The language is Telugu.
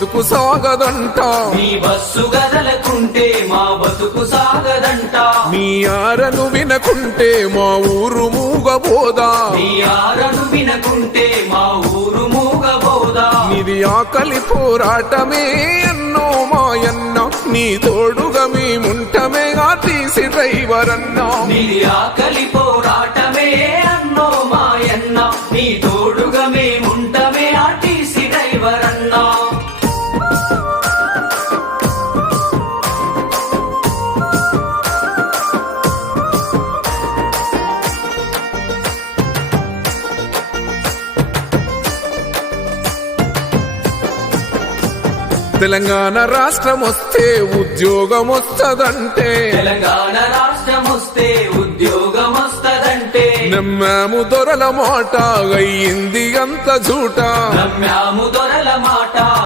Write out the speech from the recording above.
బతుకు సాగదంట. మీ బస్సు గదలకుంటే మా బతుకు సాగదంట. మీ ఆరను వినకుంటే మా ఊరు మూగబోదా. మీ ఆరను వినకుంటే మా ఊరు మూగబోదా. నీది ఆకలి పోరాటమే అన్నో మాయన్న, నీ తోడుగా మేముంటమే ఆర్టీసీ డ్రైవర్ అన్నా. నీది ఆకలి పోరాటమే అన్నో మాయన్న, నీ తోడుగా మేముంటమే ఆర్టీసీ డ్రైవర్ అన్నా. తెలంగాణ రాష్ట్రం వస్తే ఉద్యోగం వస్తదంటే, తెలంగాణ రాష్ట్రం వస్తే ఉద్యోగం వస్తదంటే, నమ్మాము దొరల మాట అయ్యింది అంత జూట. నమ్మాము దొరల మాట